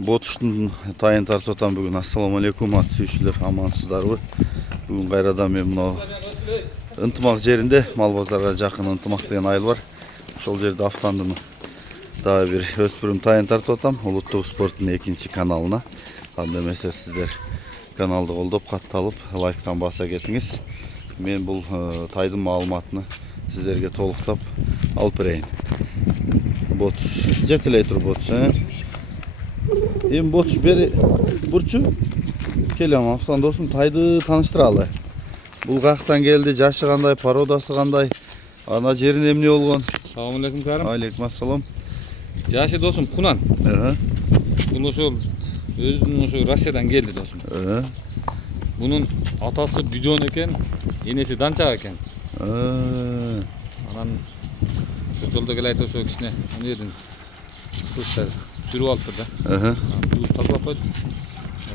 Ботуштун тайын тартып атам бүгүн. Ассаламу алейкум ат сүйүүчүлөр, амансыздарбы? Бүгүн кайрадан мен мына ынтымак жеринде, мал базарга жакын ынтымак деген айыл бар. Ошол жерде автандын дагы бир өспүрүм тайын тартып атам. Улуттук спорттун 2 каналына. Анда эмесе сиздер каналды колдоп, катталып, лайктан баса кетиңиз. Мен бул тайдын маалыматыны сиздерге толуктап алып берейин. Ботуш, жетилей тур ботуш, Эми ботуш бери бурчу. Келем Афсан досум, тайды тааныштыралы. Бул каяктан келди, жашы кандай, породасы кандай, ана жерин эмне болгон? Салам алейкум карым. Алейкум ассалам. Жашы досум Кунан. Бул ошол өзүнүн ошо Россиядан келди досум. Бунун атасы Бүдөн экен, энеси Данчак экен. Анан ошо жолдо келе айтып ошо кичине аны жерден кысылышта жүрүп алыптыр да. Бул тазалап койду.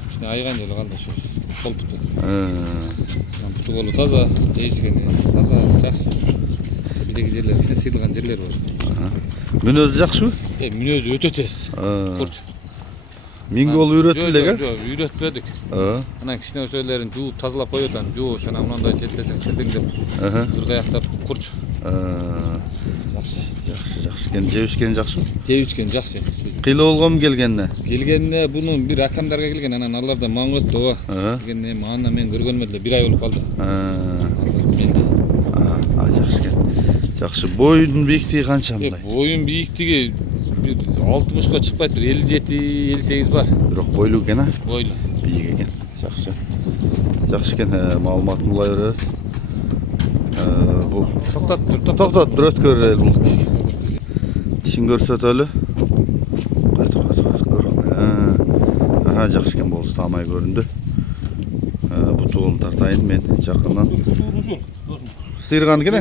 Кичине айган жолу калды ошо. Сол путу. Путу болу таза, жейишкен таза, жакшы. Бирдеги жерлер кичине сыйылган жерлер бар. Мүнөзү жакшыбы? Мүнөзү өтө тез. Курч. Миңге болуп үйрөтүлдү эле? Жок, үйрөтпөдүк. Анан кичине ошолорун жууп тазалап коюп атам. Жууш анан мындай жетелесең селдеңдеп. Бир каяктап курч. Жакшы экен. Жебишкен жакшыбы? Жебишкен жакшы. Кыйла болгонму келгенине? Келгенине буну бир акамдарга келген, анан алар да маң өттү ооба. Келгенине аны мен көргөнүм эле 1 ай болуп калды. Жакшы экен. Жакшы. Боюнун бийиктиги канча мындай? Боюн бийиктиги 60га чыкпайт, бир 57-58 бар. Бирок бойлуу экен, Бойлуу. Бийик экен. Жакшы. Жакшы экен. Маалыматын улай беребиз. Бул токтот, бир өткөрөлү бул. Тишин көрсөтөлү. Кайта көрөм. Жакшы экен болду, таамай көрүндү. Бутугун тартайын мен жакындан. Сыйырган экен.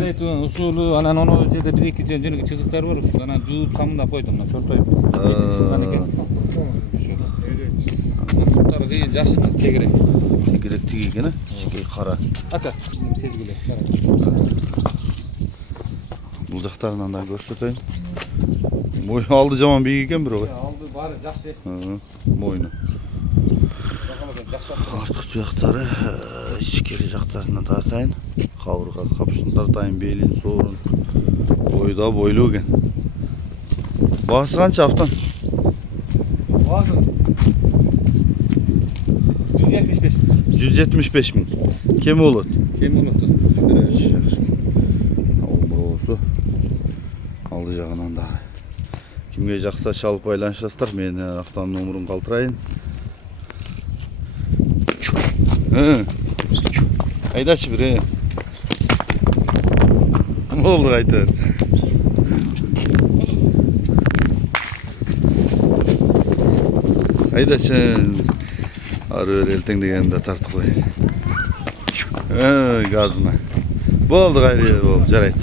Ушул анан оно жерде 1-2 жөнөкөй чызыктар бар, ушул анан жууп самындап койдум, мына чортоюп. Сыйырган экен. Ошол. Кыйын жакшы, тегерек. Тегерек тиги экен, ички кара. Ата, тезгиле, кара. Бул жактарынан да көрсөтөйүн. Мойну алды жаман бийик экен бирок. Алды баары жакшы. Мойну. Артык жактары, ичкери жактарынан тартайын. Кабырга капшын тартайын, белин, соорун. Бойда бойлуу экен. Баасы канча Афтан? Баасы 175 миң. 175 миң. Кем болот? Кем болот досум. Болсо алды жагынан да. Кимге жакса чалып байланышасыздар. Мен Афтандын номерун калтырайын. Айдачы бир. Болду кайта. Айдачы. Ары бер элтең дегенде тартып коеюн. Газына. Болду кайра, болду, жарайт.